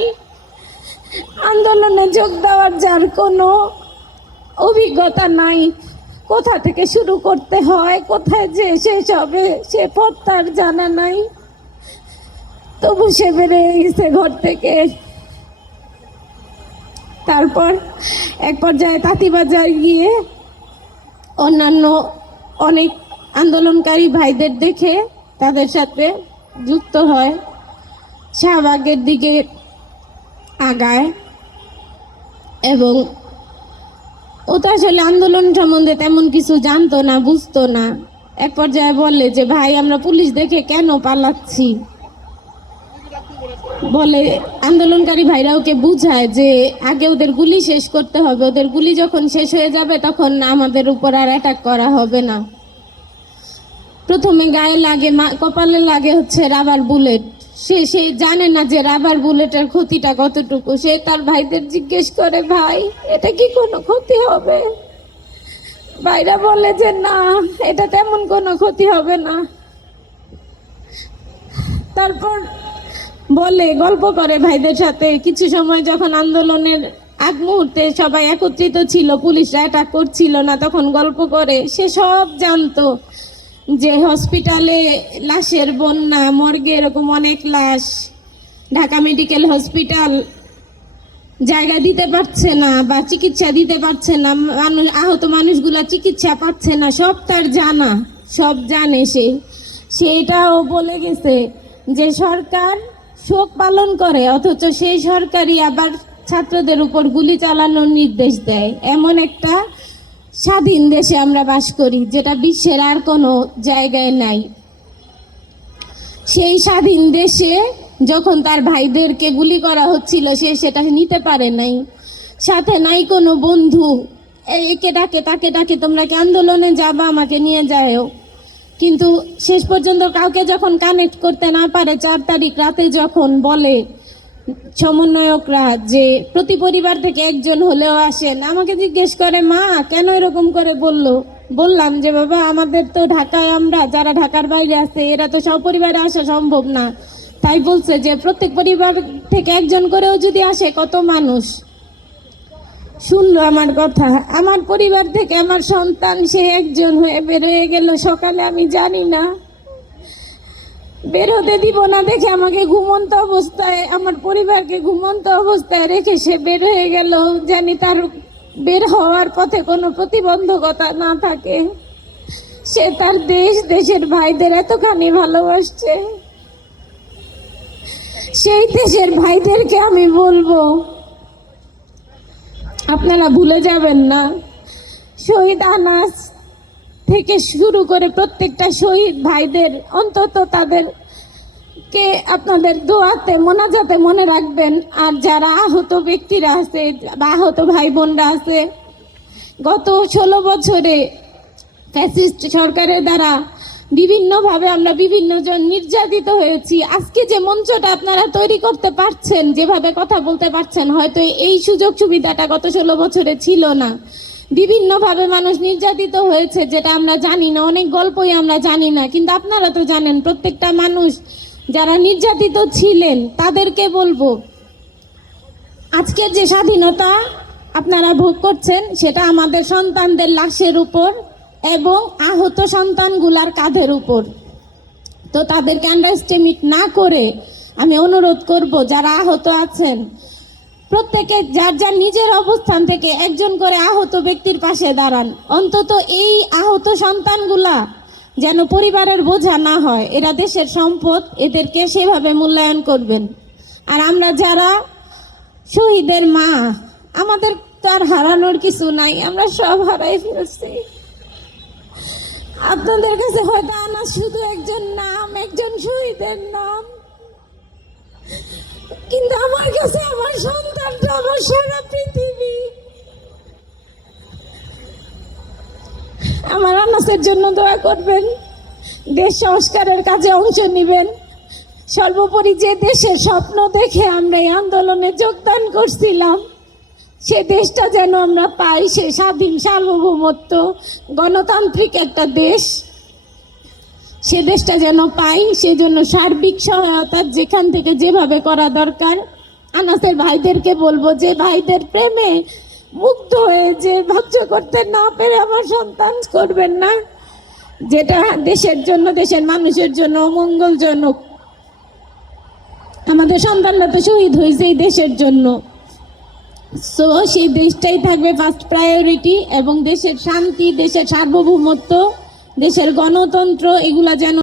নাই। আন্দোলনে যোগ দেওয়ার যার কোনো অভিজ্ঞতা নাই। কোথা থেকে শুরু করতে হয়, কোথায় যে শেষ হবে, সে পথ তার জানা নাই। তবু সে বেরিয়ে গেছে ঘর থেকে। তারপর এক পর্যায়ে তাঁতিবাজার গিয়ে অন্যান্য অনেক আন্দোলনকারী ভাইদের দেখে তাদের সাথে যুক্ত হয়। শাহবাগের দিকে আগায়। এবং ও তো আসলে আন্দোলন সম্বন্ধে তেমন কিছু জানতো না, বুঝতো না। এক পর্যায়ে বলে যে, ভাই, আমরা পুলিশ দেখে কেন পালাচ্ছি? বলে, আন্দোলনকারী ভাইরা ওকে বুঝায় যে, আগে ওদের গুলি শেষ করতে হবে। ওদের গুলি যখন শেষ হয়ে যাবে, তখন আমাদের উপর আর অ্যাটাক করা হবে না। প্রথমে গায়ে লাগে কপালে লাগে হচ্ছে রাবার বুলেট সে সে জানে না যে রাবার বুলেটের ক্ষতিটা কতটুকু। সে তার ভাইদের জিজ্ঞেস করে, ভাই, এটা কি কোনো ক্ষতি হবে? ভাইরা বলে যে, না, এটা তেমন কোনো ক্ষতি হবে না। তারপর বলে, গল্প করে ভাইদের সাথে। কিছু সময় যখন আন্দোলনের আগ মুহূর্তে সবাই একত্রিত ছিল, পুলিশরা অ্যাটাক করছিল না, তখন গল্প করে। সে সব জানতো। যে হসপিটালে লাশের বন্যা, মর্গে এরকম অনেক লাশ, ঢাকা মেডিকেল হসপিটাল জায়গা দিতে পারছে না বা চিকিৎসা দিতে পারছে না, মানুষ, আহত মানুষগুলা চিকিৎসা পাচ্ছে না, সব তার জানা, সব জানে সে। সেটাও বলে গেছে যে সরকার শোক পালন করে, অথচ সেই সরকারই আবার ছাত্রদের উপর গুলি চালানোর নির্দেশ দেয়। এমন একটা স্বাধীন দেশে আমরা বাস করি, যেটা বিশ্বের আর কোনো জায়গায় নাই। সেই স্বাধীন দেশে যখন তার ভাইদেরকে গুলি করা হচ্ছিল, সে সেটা নিতে পারে নাই। সাথে নাই কোনো বন্ধু। একে ডাকে, তাকে ডাকে, তোমরা কি আন্দোলনে যাবা, আমাকে নিয়ে যাও কিন্তু শেষ পর্যন্ত কাউকে যখন কানেক্ট করতে না পারে, চার তারিখ রাতে যখন বলে সমন্বয়করা যে প্রতি পরিবার থেকে একজন হলেও আসেন, আমাকে জিজ্ঞেস করে, মা, কেন এরকম করে বলল? বললাম যে, বাবা, আমাদের তো ঢাকায় আমরা, যারা ঢাকার বাইরে আছে, এরা তো সপরিবারে আসা সম্ভব না। তাই বলছে যে, প্রত্যেক পরিবার থেকে একজন করেও যদি আসে, কত মানুষ? শুনলো আমার কথা। আমার পরিবার থেকে আমার সন্তান, সে একজন হয়ে বেরোয় গেল। সকালে আমি জানি না বের হতে দিব না দেখে আমাকে ঘুমন্ত অবস্থায়, আমার পরিবারকে ঘুমন্ত অবস্থায় রেখে সে বের হয়ে গেল জানি তার বের হওয়ার পথে কোনো প্রতিবন্ধকতা না থাকে। সে তার দেশ, দেশের ভাইদের এতখানি ভালোবাসছে। সেই দেশের ভাইদেরকে আমি বলব, আপনারা ভুলে যাবেন না। শহীদ আনাস থেকে শুরু করে প্রত্যেকটা শহীদ ভাইদের অন্তত তাদের কে আপনাদের দোয়াতে, মোনাজাতে মনে রাখবেন। আর যারা আহত ব্যক্তিরা আছে, বা আহত ভাই বোনরা আছে, গত ষোলো বছরে ফ্যাসিস্ট সরকারের দ্বারা বিভিন্নভাবে আমরা বিভিন্ন জন নির্যাতিত হয়েছি। আজকে যে মঞ্চটা আপনারা তৈরি করতে পারছেন, যেভাবে কথা বলতে পারছেন, হয়তো এই সুযোগ সুবিধাটা গত ষোলো বছরে ছিল না। বিভিন্নভাবে মানুষ নির্যাতিত হয়েছে, যেটা আমরা জানি না, অনেক গল্পই আমরা জানি না, কিন্তু আপনারা তো জানেন প্রত্যেকটা মানুষ যারা নির্যাতিত ছিলেন, তাদেরকে বলব, আজকের যে স্বাধীনতা আপনারা ভোগ করছেন, সেটা আমাদের সন্তানদের লাশের উপর এবং আহত সন্তানগুলার কাঁধের উপর। তো তাদেরকে আন্ডারস্টিমেট না করে আমি অনুরোধ করব, যারা আহত আছেন প্রত্যেকে যার যার নিজের অবস্থান থেকে একজন করে আহত ব্যক্তির পাশে দাঁড়ান। অন্তত এই আহত সন্তানগুলা যেন পরিবারের বোঝা না হয়, এরা দেশের সম্পদ, এদেরকে সেভাবে মূল্যায়ন করবেন। আর আমরা যারা শহীদের মা, আমাদের তো আর হারানোর কিছু নাই, আমরা সব হারাই ফেলছি। আপনাদের কাছে হয়তো আনা শুধু একজন নাম একজন শহীদের নাম কিন্তু আমার কাছে আমার সন্তানটা আমার সারা পৃথিবী। আমার আনাসের জন্য দোয়া করবেন, দেশ সংস্কারের কাজে অংশ নেবেন। সর্বোপরি যে দেশের স্বপ্ন দেখে আমরা এই আন্দোলনে যোগদান করছিলাম, সে দেশটা যেন আমরা পাই, সে স্বাধীন সার্বভৌমত্ব, গণতান্ত্রিক একটা দেশ। সে দেশটা যেন পাই, সেজন্য সার্বিক সহায়তা যেখান থেকে যেভাবে করা দরকার। আনাসের ভাইদেরকে বলব যে, ভাইদের প্রেমে মুগ্ধ হয়ে যে ভাজ্য করতে না পেরে আমার সন্তান করবেন না। যেটা দেশের জন্য, দেশের মানুষের জন্য মঙ্গলজনক। আমাদের সন্তানরা তো শহীদ হয়েছে এই দেশের জন্য। সো সেই দেশটাই থাকবে ফার্স্ট প্রায়োরিটি এবং দেশের শান্তি, দেশের সার্বভৌমত্ব। দেশের গণতন্ত্র এগুলা যেন